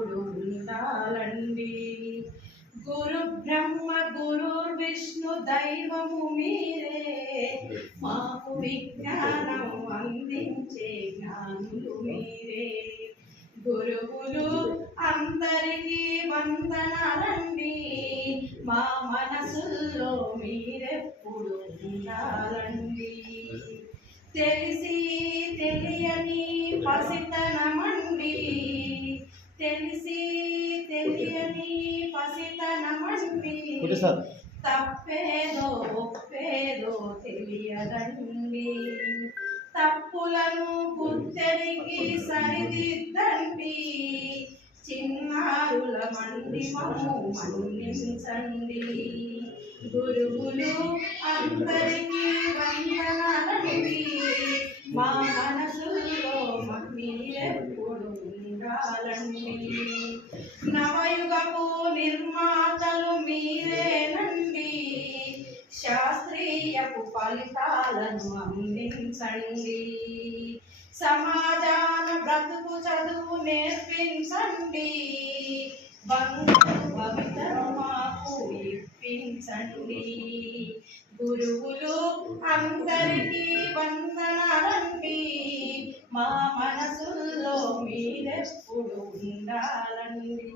మీరెప్పుడు ఉండాలండి. గురు బ్రహ్మ గురు విష్ణు దైవము మీరే, మాకు విజ్ఞానం అందించే జ్ఞానులు మీరే. గురువులు అందరికీ వందనాలండి, మా మనసుల్లో మీరెప్పుడు ఉండాలండి. తెలిసి తెలియని పసితనమండి, తెలిసి తెలియని పసితనమండి, తప్పేదో ఒప్పేదో తెలియదండి. తప్పులను గుర్తెరిగి సరిదిద్దండి, చిన్నారుల మండి మమ్ము మన్నించండి. గురువులు అందరికీ వందనాలండి, మా మనసుల్లో మీరెప్పుడు ఉండాలండి. నవయుగపు నిర్మాతలు మీరేనండి, శాస్త్రీయపు ఫలితాలను అందించండి. సమాజాన బ్రతుకు చదువు నేర్పించండి, బంగారు భవితను మాకు ఇప్పించండి. గురువులు అందరికీ వందనాలండి, మా మనసుల్లో మీరెప్పుడు ఉండాలండి.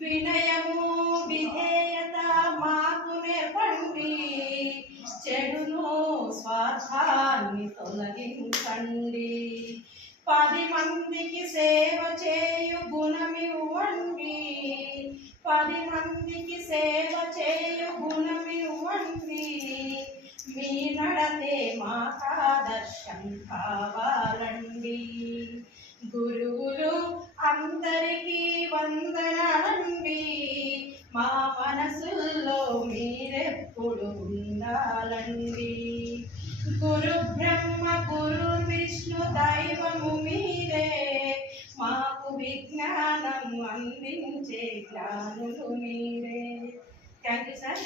వినయము విధేయత మాకు నేర్పండి, చెడును స్వార్థాన్ని తొలగించండి. 10 మందికి సేవ చేయు గుణమివ్వండి, 10 మందికి సేవ చేయు గుణమివ్వండి. మీ నడతే మాకాదర్శం కావాలండి. గురువులు అందరికీ వందనాలండి, మా మనసుల్లో మీరెప్పుడు ఉండాలండి. గురు బ్రహ్మ గురు విష్ణు దైవము మీరే, మాకు విజ్ఞానం అందించే జ్ఞానులు మీరే. Thank you sir.